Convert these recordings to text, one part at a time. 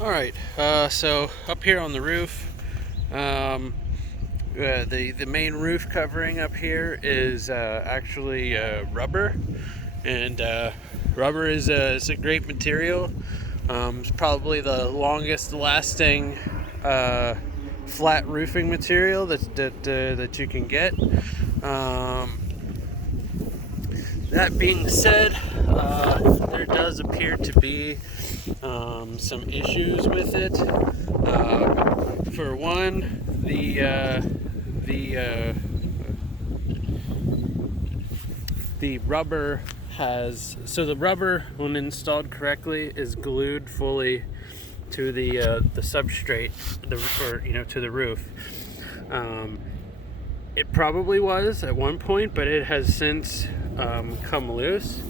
All right, so up here on the roof, the main roof covering up here is actually rubber, and rubber is a great material. It's probably the longest lasting flat roofing material that you can get. Um, that being said, there does appear to be some issues with it. For one, the rubber the rubber, when installed correctly, is glued fully to the substrate, to the roof. It probably was at one point, but it has since come loose.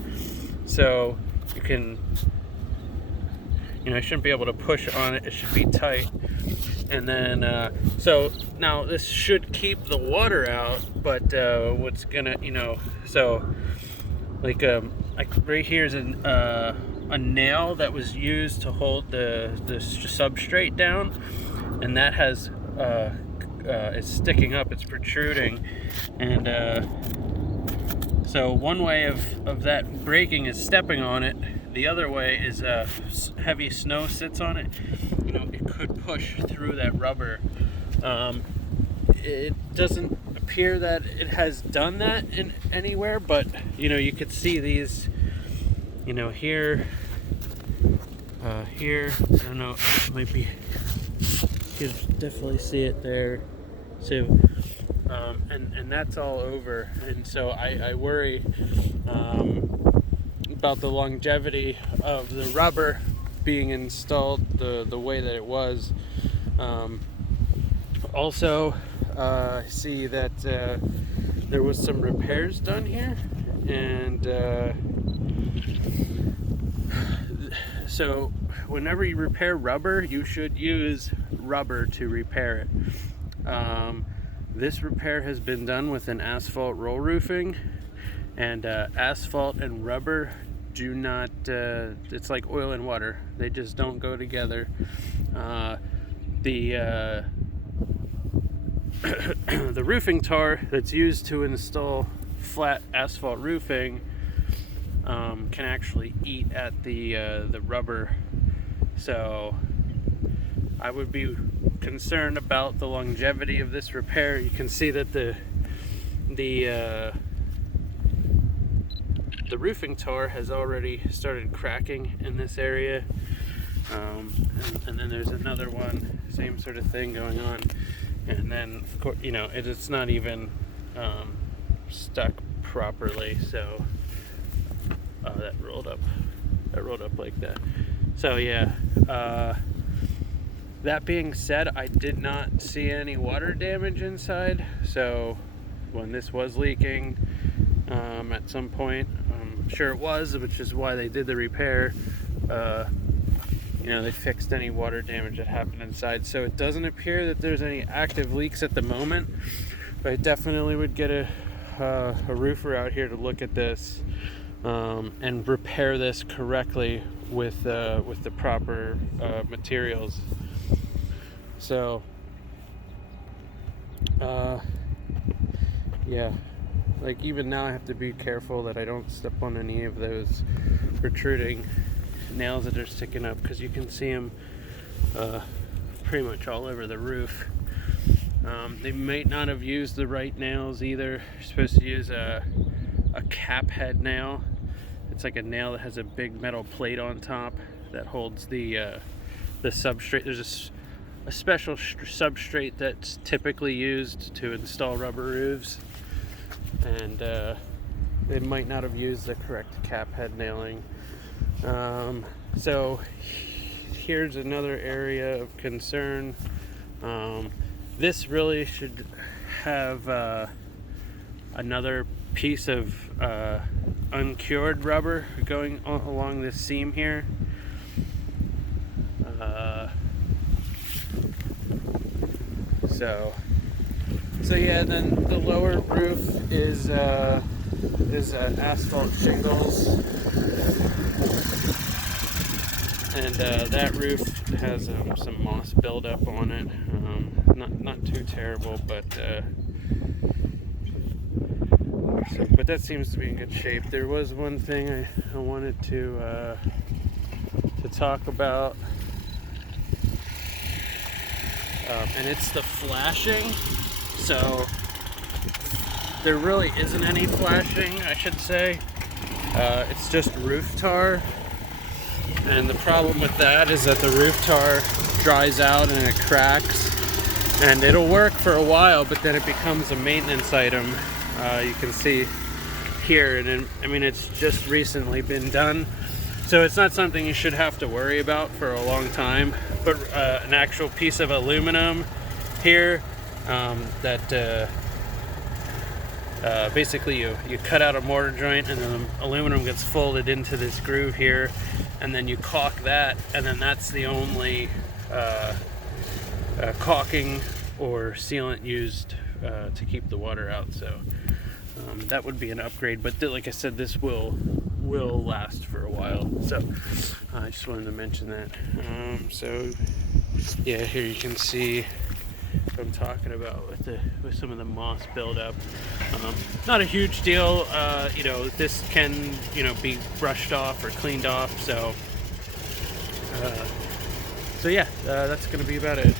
So you can, I shouldn't be able to push on it. It should be tight. And then, so now this should keep the water out, but what's gonna, so like right here is a nail that was used to hold the substrate down, and that has it's sticking up, it's protruding, and so one way of that breaking is stepping on it. The other way is heavy snow sits on it. It could push through that rubber. It doesn't appear that it has done that in anywhere, but you could see these, here, here. I don't know. It might be. You could definitely see it there too. And that's all over, and so I worry about the longevity of the rubber being installed the way that it was. Also, I see that there was some repairs done here, and so whenever you repair rubber, you should use rubber to repair it. This repair has been done with an asphalt roll roofing, and asphalt and rubber do not, it's like oil and water. They just don't go together. The the roofing tar that's used to install flat asphalt roofing can actually eat at the rubber. So I would be concerned about the longevity of this repair. You can see that the roofing tar has already started cracking in this area, and then there's another one, same sort of thing going on, and then of course it's not even stuck properly. So that rolled up like that. So yeah. That being said, I did not see any water damage inside. So when this was leaking at some point, I'm sure it was, which is why they did the repair. They fixed any water damage that happened inside. So it doesn't appear that there's any active leaks at the moment. But I definitely would get a roofer out here to look at this and repair this correctly with the proper materials. So, yeah, like even now I have to be careful that I don't step on any of those protruding nails that are sticking up, because you can see them pretty much all over the roof. They might not have used the right nails either. You're supposed to use a cap head nail. It's like a nail that has a big metal plate on top that holds the substrate. There's a special substrate that's typically used to install rubber roofs, and they might not have used the correct cap head nailing. So here's another area of concern. This really should have another piece of uncured rubber going along this seam here. So yeah, then the lower roof is asphalt shingles, And that roof has some moss buildup on it. Not too terrible, but that seems to be in good shape. There was one thing I wanted to talk about, and it's the flashing. So there really isn't any flashing, I should say. It's just roof tar. And the problem with that is that the roof tar dries out and it cracks. And it'll work for a while, but then it becomes a maintenance item. You can see here, and I mean, it's just recently been done. So it's not something you should have to worry about for a long time. But an actual piece of aluminum here that basically you cut out a mortar joint, and then the aluminum gets folded into this groove here, and then you caulk that, and then that's the only caulking or sealant used to keep the water out. So that would be an upgrade, but like I said, this will last for a while. So I just wanted to mention that. So yeah, here you can see what I'm talking about with some of the moss buildup. Not a huge deal. You know, this can be brushed off or cleaned off. So yeah, that's going to be about it.